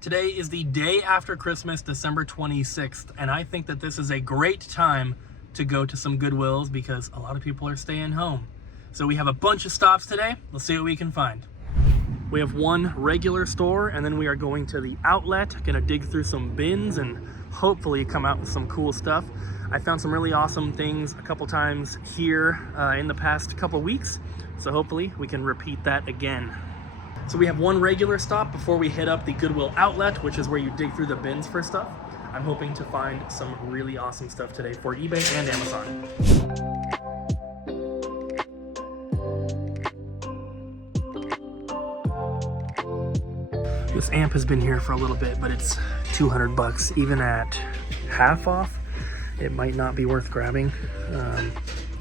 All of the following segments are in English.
Today is the day after Christmas, December 26th, and I think that this is a great time to go to some Goodwills because a lot of people are staying home. So we have a bunch of stops today. Let's see what we can find. We have one regular store, and then we are going to the outlet, gonna dig through some bins and hopefully come out with some cool stuff. I found some really awesome things a couple times here in the past couple weeks, so hopefully we can repeat that again. So we have one regular stop before we hit up the Goodwill outlet, which is where you dig through the bins for stuff. I'm hoping to find some really awesome stuff today for eBay and Amazon. This amp has been here for a little bit, but it's 200 bucks. Even at half off, it might not be worth grabbing.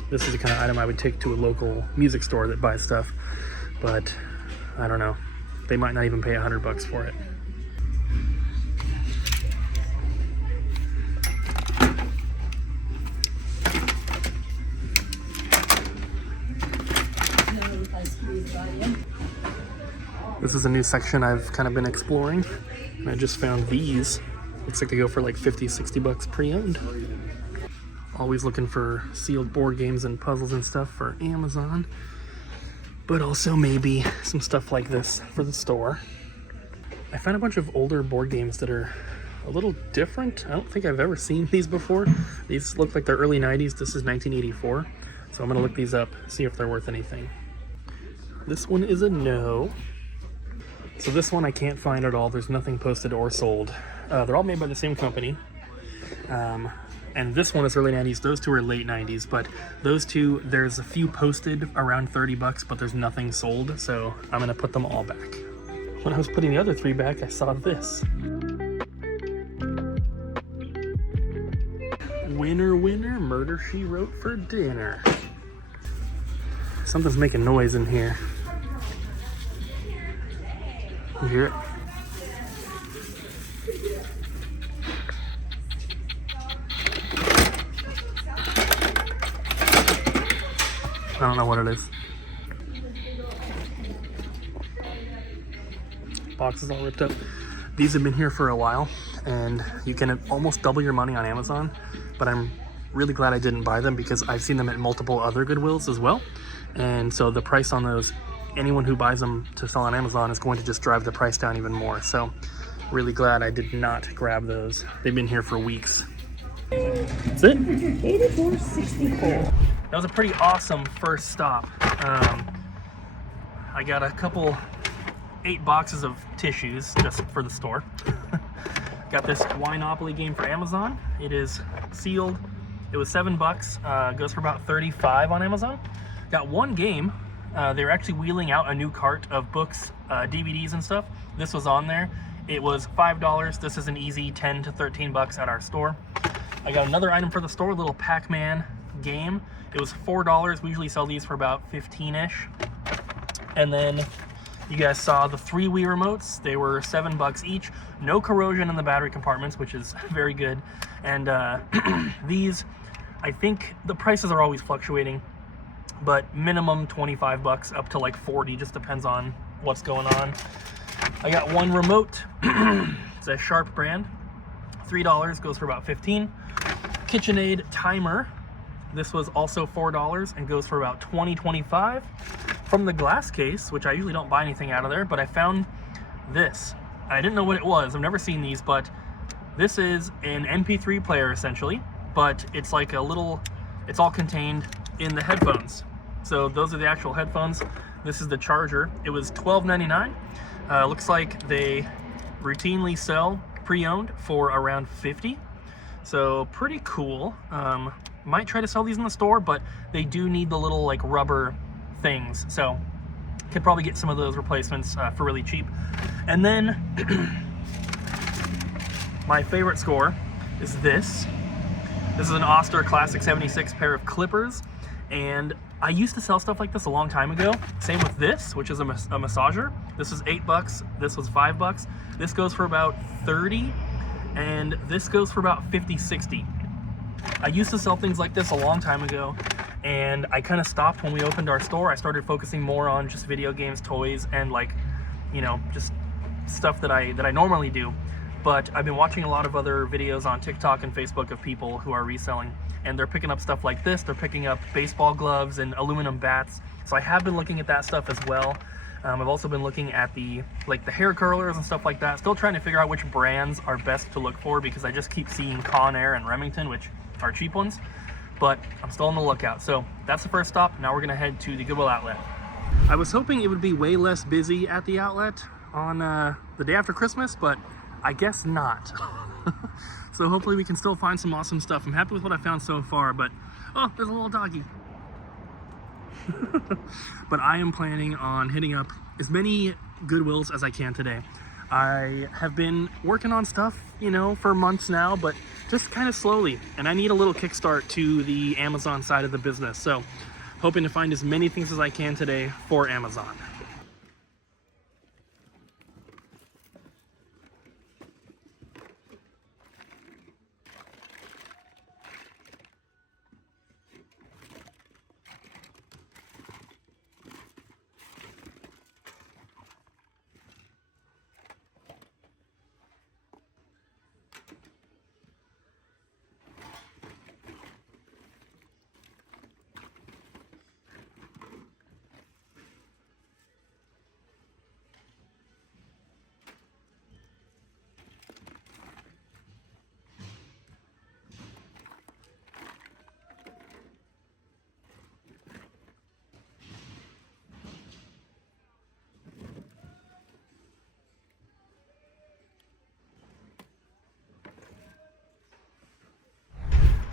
This is the kind of item I would take to a local music store that buys stuff, but I don't know. They might not even pay 100 bucks for it. This is a new section I've kind of been exploring, and I just found these. Looks like they go for like 50, 60 bucks pre-owned. Always looking for sealed board games and puzzles and stuff for Amazon, but also maybe some stuff like this for the store. I found a bunch of older board games that are a little different. I don't think I've ever seen these before. These look like they're early 90s. This is 1984, so I'm gonna look these up, see if they're worth anything. This one is a no. So this one I can't find at all. There's nothing posted or sold. They're all made by the same company. And this one is early 90s. Those two are late 90s, but those two, there's a few posted around 30 bucks, but there's nothing sold. So I'm gonna put them all back. When I was putting the other three back, I saw this. Winner, winner, Murder, She Wrote for dinner. Something's making noise in here. You hear it? I don't know what it is. Box is all ripped up. These have been here for a while, and you can almost double your money on Amazon, but I'm really glad I didn't buy them because I've seen them at multiple other Goodwills as well. And so the price on those, anyone who buys them to sell on Amazon is going to just drive the price down even more. So really glad I did not grab those. They've been here for weeks. That's it? $84.64. That was a pretty awesome first stop. I got a couple 8 boxes of tissues just for the store. Got this Winopoly game for Amazon. It is sealed. It was 7 bucks. Goes for about 35 on Amazon. Got one game. They were actually wheeling out a new cart of books, DVDs and stuff. This was on there. It was $5. This is an easy 10 to 13 bucks at our store. I got another item for the store, a little Pac-Man game. It was $4. We usually sell these for about 15-ish. And then you guys saw the 3 Wii remotes. They were 7 bucks each. No corrosion in the battery compartments, which is very good. And these, I think the prices are always fluctuating, but minimum 25 bucks up to like 40, just depends on what's going on. I got one remote. It's a Sharp brand. $3, goes for about 15. KitchenAid timer. This was also $4 and goes for about 20-25. From the glass case, which I usually don't buy anything out of there, but I found this. I didn't know what it was. I've never seen these, but this is an MP3 player essentially, but it's like a little, it's all contained in the headphones. So those are the actual headphones. This is the charger. It was $12.99. Looks like they routinely sell pre-owned for around $50. So pretty cool. Might try to sell these in the store, but they do need the little like rubber things. So could probably get some of those replacements for really cheap. And then my favorite score is this. This is an Oster Classic 76 pair of clippers. And I used to sell stuff like this a long time ago. Same with this, which is a massager. This was 8 bucks. This was 5 bucks. This goes for about 30, and this goes for about 50, 60. I used to sell things like this a long time ago, and I kind of stopped when we opened our store. I started focusing more on just video games, toys, and like, you know, just stuff that I normally do, but I've been watching a lot of other videos on TikTok and Facebook of people who are reselling, and they're picking up stuff like this. They're picking up baseball gloves and aluminum bats. So I have been looking at that stuff as well. I've also been looking at the hair curlers and stuff like that. Still trying to figure out which brands are best to look for, because I just keep seeing Conair and Remington, which are cheap ones, but I'm still on the lookout. So that's the first stop. Now we're gonna head to the Goodwill outlet. I was hoping it would be way less busy at the outlet on the day after Christmas, but I guess not. So hopefully we can still find some awesome stuff. I'm happy with what I found so far, but oh, there's a little doggy. But I am planning on hitting up as many Goodwills as I can today. I have been working on stuff, you know, for months now, but just kind of slowly, and I need a little kickstart to the Amazon side of the business. So hoping to find as many things as I can today for Amazon.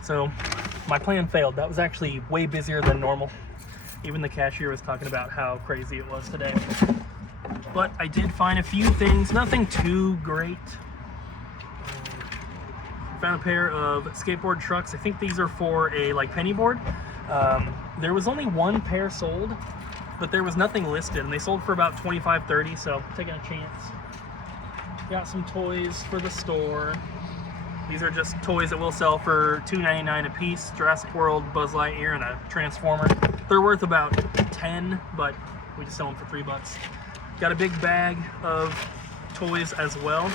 So my plan failed. That was actually way busier than normal. Even the cashier was talking about how crazy it was today. But I did find a few things, nothing too great. Found a pair of skateboard trucks. I think these are for a penny board. There was only one pair sold, but there was nothing listed, and they sold for about $25-30, so taking a chance. Got some toys for the store. These are just toys that we'll sell for $2.99 a piece. Jurassic World, Buzz Lightyear, and a Transformer. They're worth about 10, but we just sell them for $3. Got a big bag of toys as well.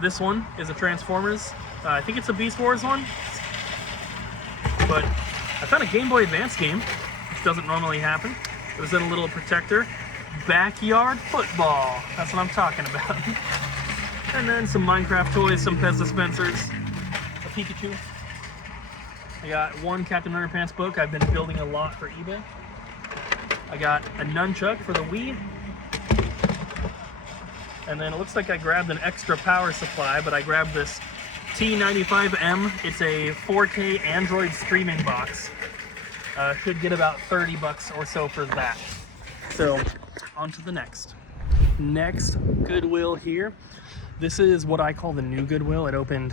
This one is a Transformers. I think it's a Beast Wars one. But I found a Game Boy Advance game, which doesn't normally happen. It was in a little protector. Backyard football. That's what I'm talking about. And then some Minecraft toys, some Pez dispensers, a Pikachu. I got one Captain Underpants book. I've been building a lot for eBay. I got a nunchuck for the Wii. And then it looks like I grabbed an extra power supply, but I grabbed this T95M. It's a 4K Android streaming box. Should get about $30 or so for that. So, on to the next. Next Goodwill here. This is what I call the new Goodwill. It opened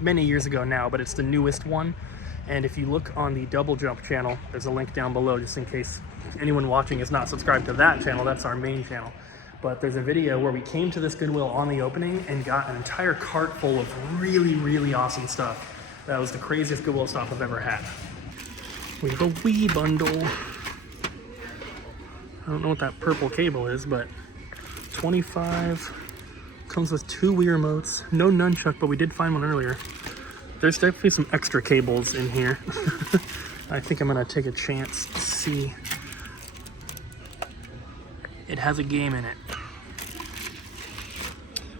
many years ago now, but it's the newest one. And if you look on the Double Jump channel, there's a link down below just in case anyone watching is not subscribed to that channel. That's our main channel. But there's a video where we came to this Goodwill on the opening and got an entire cart full of really, really awesome stuff. That was the craziest Goodwill stuff I've ever had. We have a Wii bundle. I don't know what that purple cable is, but 25. Comes with 2 Wii remotes, no nunchuck, but we did find one earlier. There's definitely some extra cables in here. I think I'm gonna take a chance to see. It has a game in it.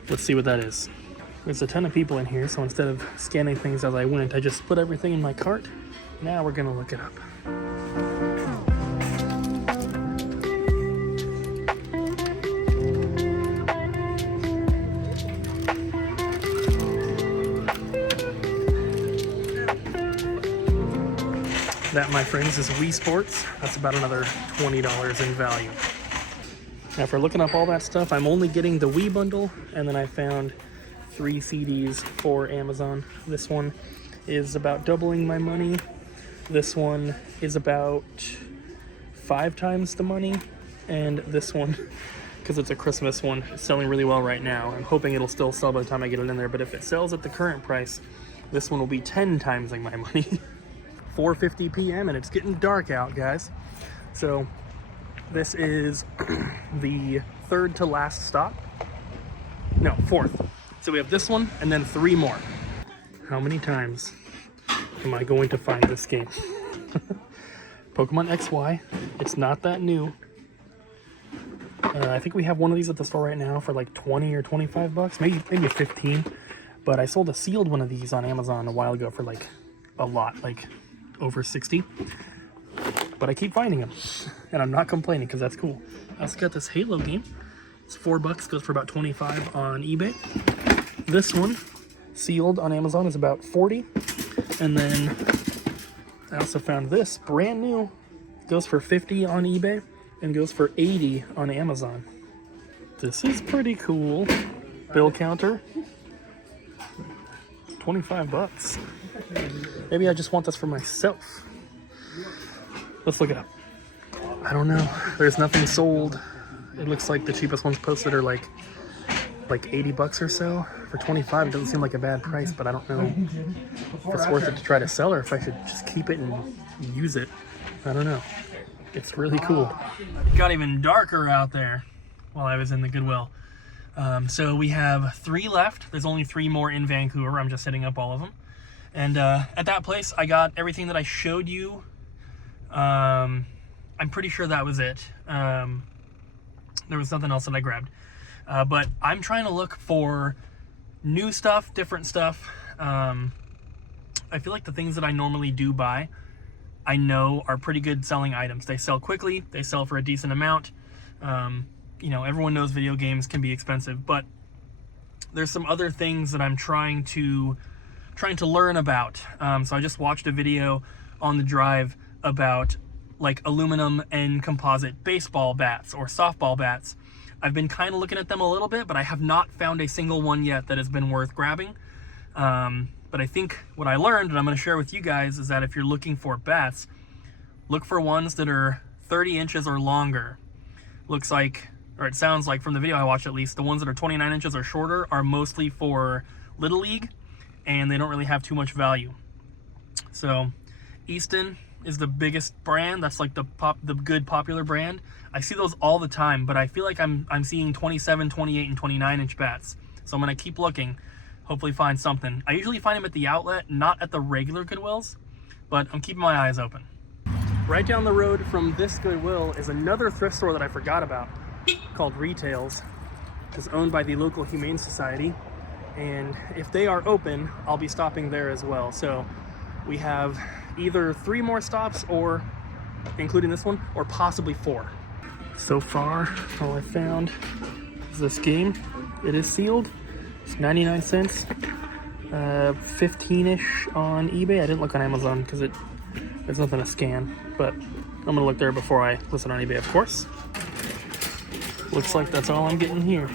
Let's see what that is. There's a ton of people in here, so instead of scanning things as I went, I just put everything in my cart. Now we're gonna look it up. That, my friends, is Wii Sports. That's about another $20 in value. Now, for looking up all that stuff, I'm only getting the Wii bundle, and then I found 3 CDs for Amazon. This one is about doubling my money. This one is about 5 times the money. And this one, because it's a Christmas one, is selling really well right now. I'm hoping it'll still sell by the time I get it in there, but if it sells at the current price, this one will be 10 times my money. 4:50 p.m. and it's getting dark out, guys. So this is the third to last stop. No, fourth. So we have this one and then 3 more. How many times am I going to find this game? Pokemon XY. It's not that new. I think we have one of these at the store right now for like 20 or 25 bucks, maybe 15. But I sold a sealed one of these on Amazon a while ago for like a lot, like over 60. But I keep finding them, and I'm not complaining because that's cool. I also got this Halo game. It's 4 bucks, goes for about 25 on eBay. This one, sealed on Amazon, is about 40. And then I also found this, brand new. Goes for 50 on eBay and goes for 80 on Amazon. This is pretty cool. Bill counter. 25 bucks. Maybe I just want this for myself. Let's look it up. I don't know. There's nothing sold. It looks like the cheapest ones posted are like 80 bucks or so. For 25, it doesn't seem like a bad price, but I don't know if it's worth it to try to sell or if I should just keep it and use it. I don't know. It's really cool. It got even darker out there while I was in the Goodwill. So we have 3 left. There's only 3 more in Vancouver. I'm just hitting up all of them. And at that place, I got everything that I showed you. I'm pretty sure that was it. There was something else that I grabbed. But I'm trying to look for new stuff, different stuff. I feel like the things that I normally do buy, I know are pretty good selling items. They sell quickly, they sell for a decent amount. You know, everyone knows video games can be expensive, but there's some other things that I'm trying to learn about. So I just watched a video on the drive about like aluminum and composite baseball bats or softball bats. I've been kind of looking at them a little bit, but I have not found a single one yet that has been worth grabbing. But I think what I learned, and I'm going to share with you guys, is that if you're looking for bats, look for ones that are 30 inches or longer. Looks like, or it sounds like from the video I watched at least, the ones that are 29 inches or shorter are mostly for Little League, and they don't really have too much value. So Easton is the biggest brand. That's like the good popular brand. I see those all the time, but I feel like I'm seeing 27, 28, and 29 inch bats. So I'm gonna keep looking, hopefully find something. I usually find them at the outlet, not at the regular Goodwills, but I'm keeping my eyes open. Right down the road from this Goodwill is another thrift store that I forgot about, called Retails. It's owned by the local Humane Society, and if they are open, I'll be stopping there as well. So we have either 3 more stops, or including this one, or possibly 4. So far, all I found is this game. It is sealed. It's 99 cents, 15-ish on eBay. I didn't look on Amazon because there's nothing to scan, but I'm gonna look there before I listen on eBay, of course. Looks like that's all I'm getting here.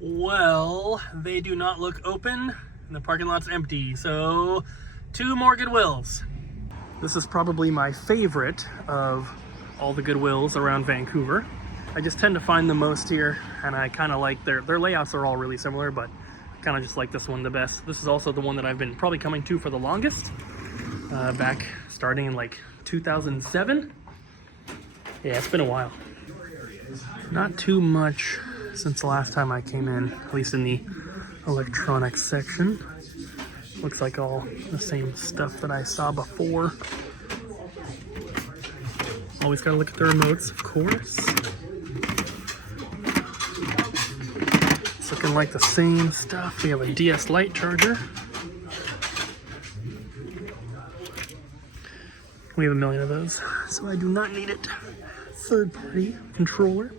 Well, they do not look open, and the parking lot's empty, so 2 more Goodwills. This is probably my favorite of all the Goodwills around Vancouver. I just tend to find the most here, and I kind of like their layouts are all really similar, but I kind of just like this one the best. This is also the one that I've been probably coming to for the longest, back starting in like 2007. Yeah, it's been a while. Not too much since the last time I came in, at least in the electronics section. Looks like all the same stuff that I saw before. Always gotta look at the remotes, of course. It's looking like the same stuff. We have a DS Lite charger. We have a million of those, so I do not need it. Third-party controller.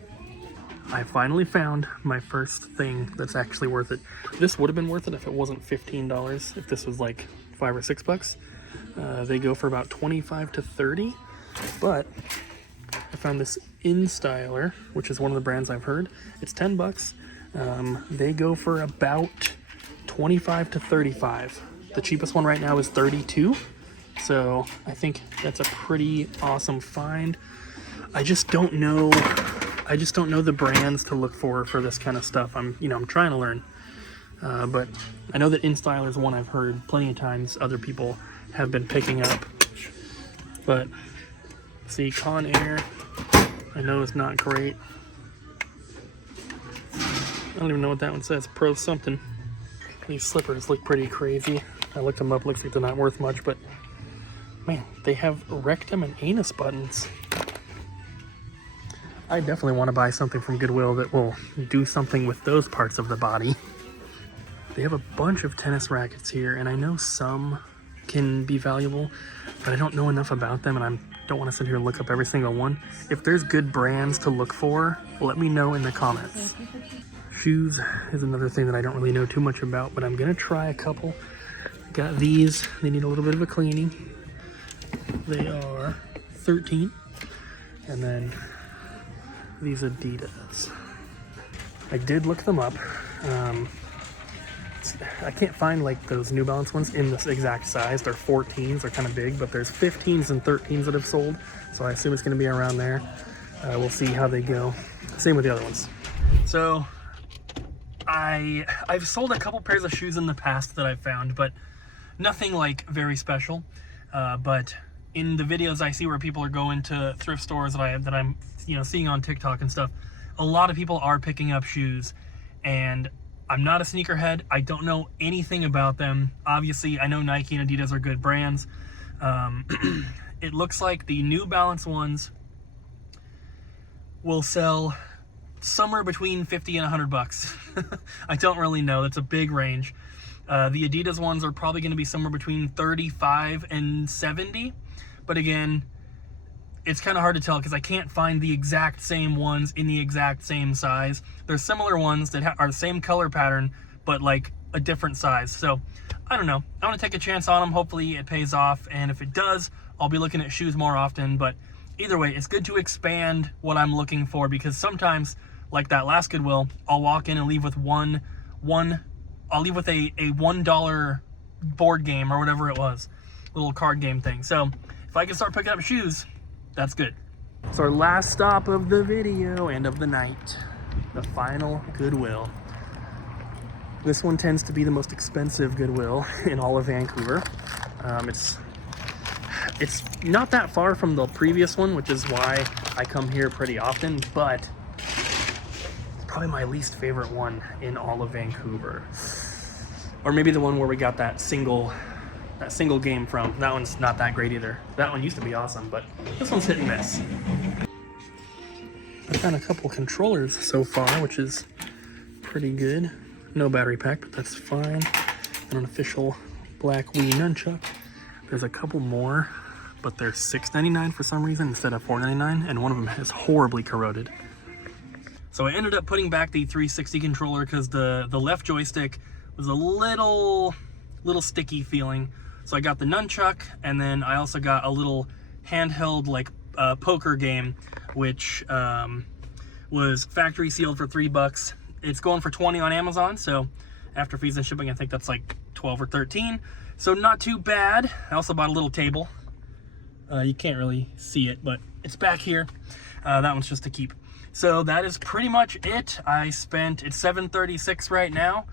I finally found my first thing that's actually worth it. This would have been worth it if it wasn't $15. If this was like $5 or $6. They go for about 25 to 30. But I found this InStyler, which is one of the brands I've heard. It's 10 bucks. They go for about 25 to 35. The cheapest one right now is 32. So I think that's a pretty awesome find. I just don't know the brands to look for this kind of stuff. I'm trying to learn. But I know that InStyler is one I've heard plenty of times other people have been picking up. But see, Con Air, I know it's not great. I don't even know what that one says. Pro something. These slippers look pretty crazy. I looked them up. Looks like they're not worth much, but man, they have rectum and anus buttons. I definitely want to buy something from Goodwill that will do something with those parts of the body. They have a bunch of tennis rackets here, and I know some can be valuable, but I don't know enough about them, and I don't want to sit here and look up every single one. If there's good brands to look for, let me know in the comments. Shoes is another thing that I don't really know too much about, but I'm gonna try a couple. Got these. They need a little bit of a cleaning. They are $13, and then these Adidas. I did look them up. I can't find like those New Balance ones in this exact size. They're 14s, they're kind of big, but there's 15s and 13s that have sold, so I assume it's going to be around there. We'll see how they go. Same with the other ones. So I've sold a couple pairs of shoes in the past that I've found, but nothing like very special. But in the videos I see where people are going to thrift stores that I'm seeing on TikTok and stuff, a lot of people are picking up shoes, and I'm not a sneakerhead. I don't know anything about them. Obviously, I know Nike and Adidas are good brands. It looks like the New Balance ones will sell somewhere between 50 and 100 bucks. I don't really know. That's a big range. The Adidas ones are probably going to be somewhere between 35 and 70. But again, it's kind of hard to tell because I can't find the exact same ones in the exact same size. There's similar ones that are the same color pattern, but like a different size. So I don't know. I want to take a chance on them. Hopefully it pays off. And if it does, I'll be looking at shoes more often. But either way, it's good to expand what I'm looking for, because sometimes, like that last Goodwill, I'll walk in and leave with I'll leave with a $1 board game or whatever it was, little card game thing. So if I can start picking up shoes, that's good. So our last stop of the video and of the night, the final Goodwill. This one tends to be the most expensive Goodwill in all of Vancouver. It's not that far from the previous one, which is why I come here pretty often, but it's probably my least favorite one in all of Vancouver. Or maybe the one where we got that single game from. That one's not that great either. That one used to be awesome, but this one's hit and miss. I found a couple controllers so far, which is pretty good. No battery pack, but that's fine. And an official black Wii nunchuck. There's a couple more, but they're $6.99 for some reason instead of $4.99, and one of them is horribly corroded. So I ended up putting back the 360 controller because the left joystick was a little sticky feeling. So I got the nunchuck, and then I also got a little handheld like poker game, which was factory sealed for $3. It's going for $20 on Amazon, so after fees and shipping, I think that's like 12 or 13. So not too bad. I also bought a little table. You can't really see it, but it's back here. That one's just to keep. So that is pretty much it. It's 7:36 right now.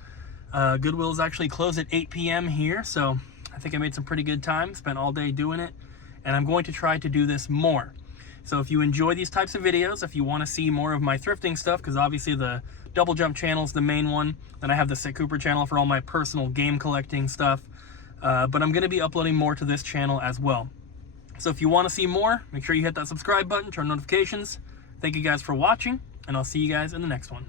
Goodwill is actually closed at 8 p.m. here, so I think I made some pretty good time. Spent all day doing it, and I'm going to try to do this more. So if you enjoy these types of videos, if you want to see more of my thrifting stuff, because obviously the Double Jump channel is the main one, then I have the Sit Cooper channel for all my personal game collecting stuff, but I'm going to be uploading more to this channel as well. So if you want to see more, make sure you hit that subscribe button, turn notifications. Thank you guys for watching, and I'll see you guys in the next one.